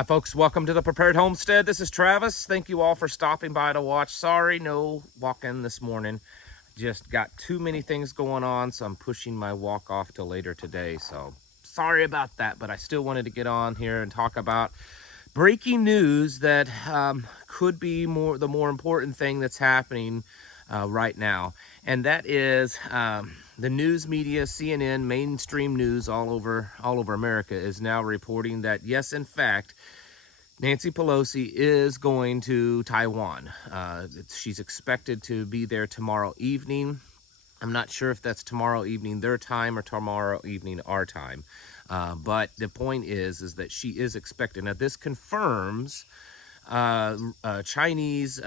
Hi folks, welcome to the Prepared Homestead. This is Travis. Thank you all for stopping by to watch. Sorry, no walk-in this morning. Just got too many things going on, so I'm pushing my walk off till later today. So sorry about that, but I still wanted to get on here and talk about breaking news that could be the more important thing that's happening right now, and that is the news media, CNN, mainstream news all over America is now reporting that yes, in fact, Nancy Pelosi is going to Taiwan. She's expected to be there tomorrow evening. I'm not sure if that's tomorrow evening their time or tomorrow evening our time. But the point is that she is expected. Now, this confirms Chinese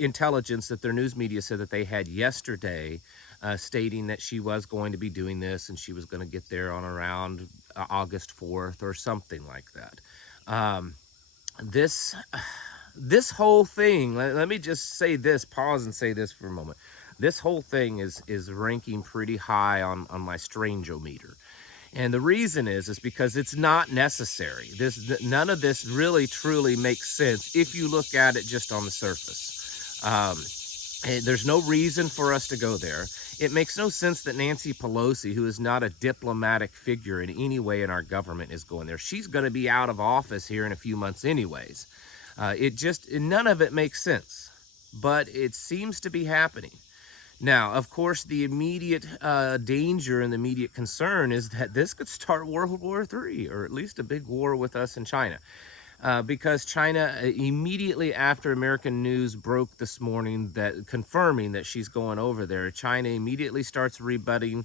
intelligence that their news media said that they had yesterday, stating that she was going to be doing this and she was going to get there on around August 4th or something like that. This whole thing, let me just say this, pause and say this for a moment. This whole thing is ranking pretty high on my strange-o-meter. And the reason is because it's not necessary. None of this really truly makes sense if you look at it just on the surface. There's no reason for us to go there. It makes no sense that Nancy Pelosi, who is not a diplomatic figure in any way in our government, is going there. She's going to be out of office here in a few months anyways. None of it makes sense, but it seems to be happening. Now, of course, the immediate danger and the immediate concern is that this could start World War III, or at least a big war with us and China. Because China, immediately after American news broke this morning that confirming that she's going over there, China immediately starts rebutting,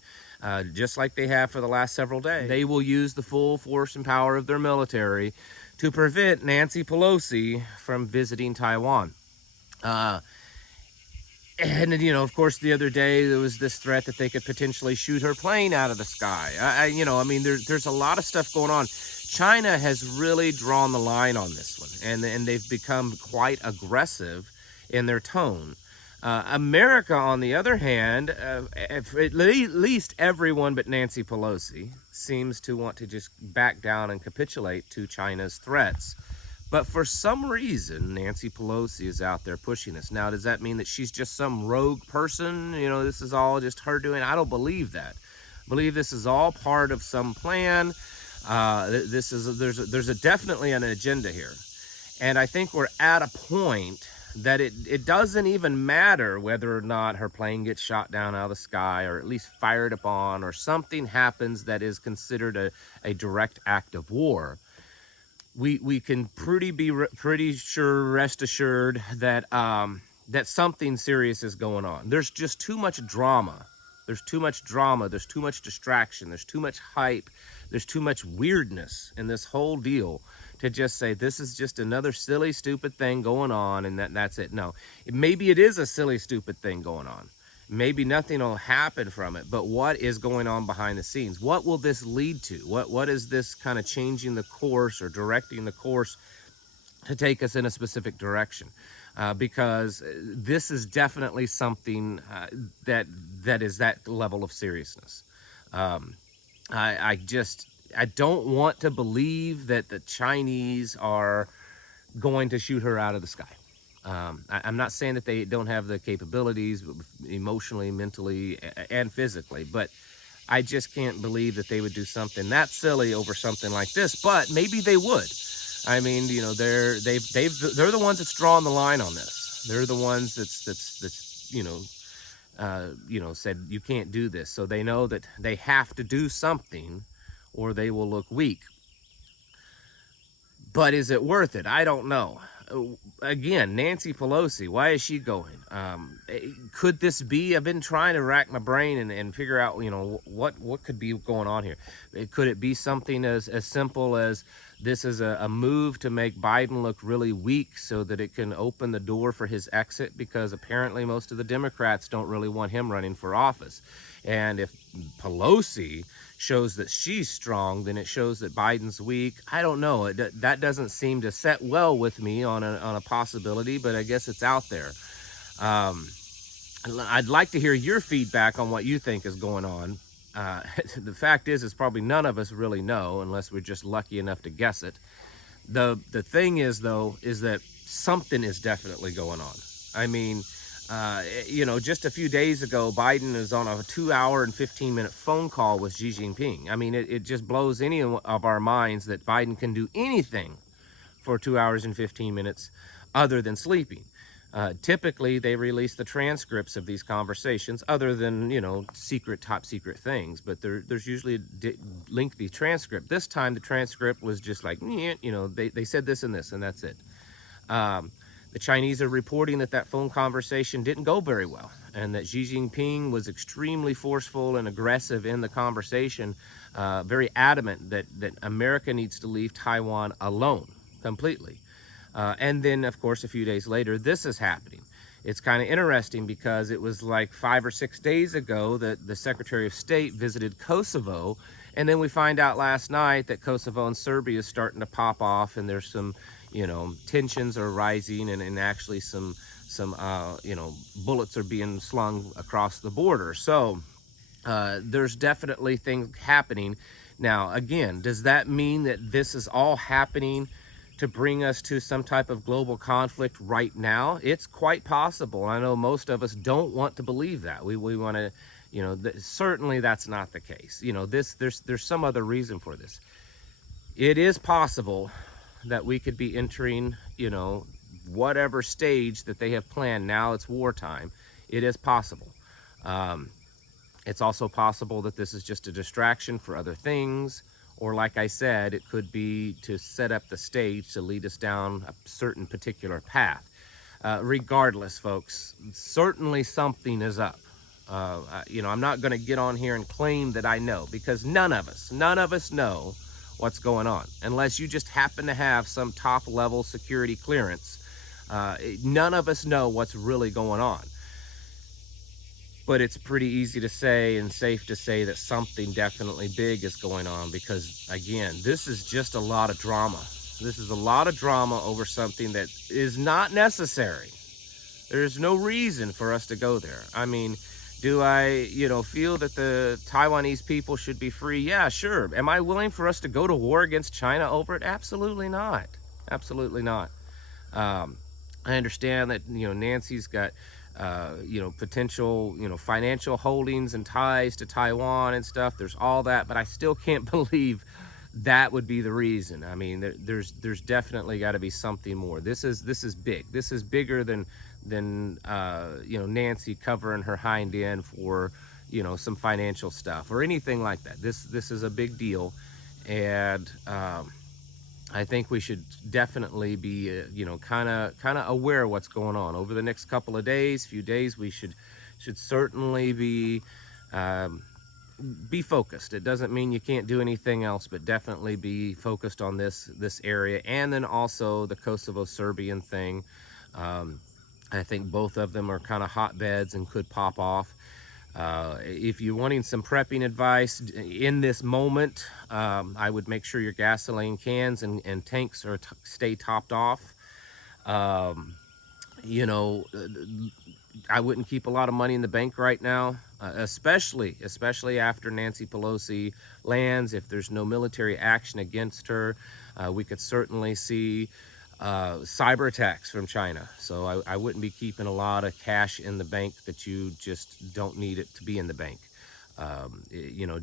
just like they have for the last several days. They will use the full force and power of their military to prevent Nancy Pelosi from visiting Taiwan. And, you know, of course, the other day there was this threat that they could potentially shoot her plane out of the sky. There's a lot of stuff going on. China has really drawn the line on this one, and they've become quite aggressive in their tone. America, on the other hand, at least everyone but Nancy Pelosi seems to want to just back down and capitulate to China's threats. But for some reason, Nancy Pelosi is out there pushing this. Now, does that mean that she's just some rogue person? You know, this is all just her doing? I don't believe that. I believe this is all part of some plan. There's definitely an agenda here. And I think we're at a point that it doesn't even matter whether or not her plane gets shot down out of the sky or at least fired upon or something happens that is considered a direct act of war. We can rest assured that that something serious is going on. There's just too much drama. There's too much drama. There's too much distraction. There's too much hype. There's too much weirdness in this whole deal to just say this is just another silly, stupid thing going on and that's it. No, maybe it is a silly, stupid thing going on. Maybe nothing will happen from it, but what is going on behind the scenes? What will this lead to? What is this kind of changing the course or directing the course to take us in a specific direction? Because this is definitely something that is that level of seriousness. I don't want to believe that the Chinese are going to shoot her out of the sky. I'm not saying that they don't have the capabilities emotionally, mentally, and physically, but I just can't believe that they would do something that silly over something like this. But maybe they would. I mean, you know, they're the ones that's drawing the line on this. They're the ones that's said you can't do this. So they know that they have to do something, or they will look weak. But is it worth it? I don't know. Again, Nancy Pelosi, why is she going? Could this be? I've been trying to rack my brain and figure out, you know, what could be going on here. Could it be something as simple as this is a move to make Biden look really weak so that it can open the door for his exit? Because apparently most of the Democrats don't really want him running for office. And if Pelosi shows that she's strong, then it shows that Biden's weak. I don't know. That doesn't seem to set well with me on a possibility, but I guess it's out there. I'd like to hear your feedback on what you think is going on. The fact is probably none of us really know unless we're just lucky enough to guess it. The thing is, though, is that something is definitely going on. I mean, just a few days ago, Biden is on a 2 hour and 15-minute phone call with Xi Jinping. I mean, it just blows any of our minds that Biden can do anything for 2 hours and 15 minutes other than sleeping. Typically, they release the transcripts of these conversations, other than, secret, top secret things. But there's usually a lengthy transcript. This time, the transcript was just like, they said this and this, and that's it. The Chinese are reporting that phone conversation didn't go very well, and that Xi Jinping was extremely forceful and aggressive in the conversation, very adamant that America needs to leave Taiwan alone completely. And then, of course, a few days later, this is happening. It's kind of interesting because it was like 5 or 6 days ago that the Secretary of State visited Kosovo, and then we find out last night that Kosovo and Serbia is starting to pop off, and there's some, tensions are rising, and actually some bullets are being slung across the border. So there's definitely things happening. Now, again, does that mean that this is all happening to bring us to some type of global conflict right now? It's quite possible. I know most of us don't want to believe that. We want to, certainly that's not the case. There's some other reason for this. It is possible that we could be entering, whatever stage that they have planned. Now it's wartime. It is possible. It's also possible that this is just a distraction for other things, or like I said, it could be to set up the stage to lead us down a certain particular path. Regardless, folks, certainly something is up. I'm not going to get on here and claim that I know, because none of us know what's going on, unless you just happen to have some top level security clearance. None of us know what's really going on. But it's pretty easy to say and safe to say that something definitely big is going on, because, again, this is just a lot of drama. This is a lot of drama over something that is not necessary. There's no reason for us to go there. I mean, do I, feel that the Taiwanese people should be free? Yeah, sure. Am I willing for us to go to war against China over it? Absolutely not. Absolutely not. I understand that, Nancy's got potential, financial holdings and ties to Taiwan and stuff. There's all that, but I still can't believe that would be the reason. I mean, there's definitely got to be something more. This is big. This is bigger than Nancy covering her hind end for, some financial stuff or anything like that. This is a big deal, and I think we should definitely be, kind of aware of what's going on over the next couple of days, few days. We should certainly be focused. It doesn't mean you can't do anything else, but definitely be focused on this area, and then also the Kosovo-Serbian thing. I think both of them are kind of hotbeds and could pop off. If you're wanting some prepping advice in this moment, I would make sure your gasoline cans and tanks are stay topped off. I wouldn't keep a lot of money in the bank right now, especially after Nancy Pelosi lands. If there's no military action against her, we could certainly see cyber attacks from China. So I wouldn't be keeping a lot of cash in the bank that you just don't need it to be in the bank.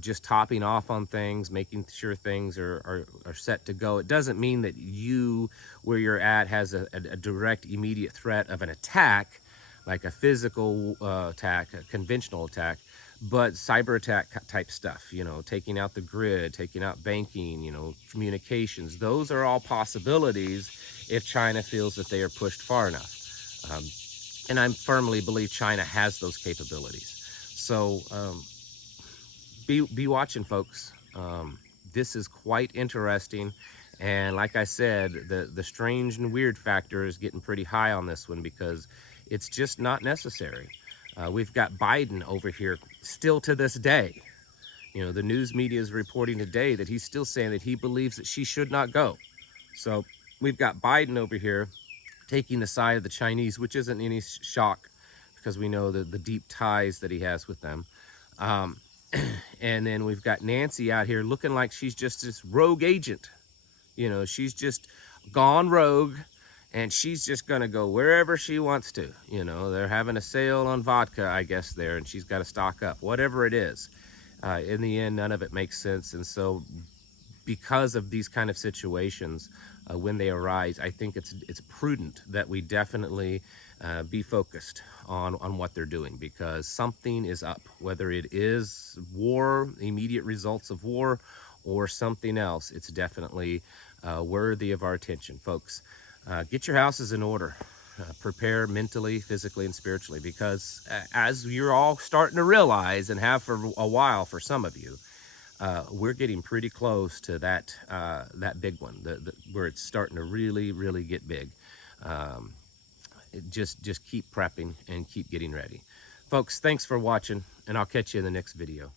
Just topping off on things, making sure things are set to go. It doesn't mean that you, where you're at, has a direct, immediate threat of an attack, like a physical attack, a conventional attack, but cyber attack type stuff, taking out the grid, taking out banking, communications. Those are all possibilities if China feels that they are pushed far enough. And I firmly believe China has those capabilities. So be watching, folks. This is quite interesting. And like I said, the strange and weird factor is getting pretty high on this one, because it's just not necessary. We've got Biden over here still to this day. The news media is reporting today that he's still saying that he believes that she should not go. So we've got Biden over here taking the side of the Chinese, which isn't any shock, because we know the deep ties that he has with them. And then we've got Nancy out here looking like she's just this rogue agent. She's just gone rogue, and she's just gonna go wherever she wants to. You know, they're having a sale on vodka, I guess, there, and she's got to stock up, whatever it is. In the end, none of it makes sense. And so because of these kind of situations, when they arise, I think it's prudent that we definitely be focused on what they're doing, because something is up, whether it is war, immediate results of war, or something else. It's definitely worthy of our attention, folks. Get your houses in order. Prepare mentally, physically, and spiritually, because as you're all starting to realize, and have for a while for some of you, we're getting pretty close to that that big one, where it's starting to really get big. Just keep prepping and keep getting ready. Folks, thanks for watching, and I'll catch you in the next video.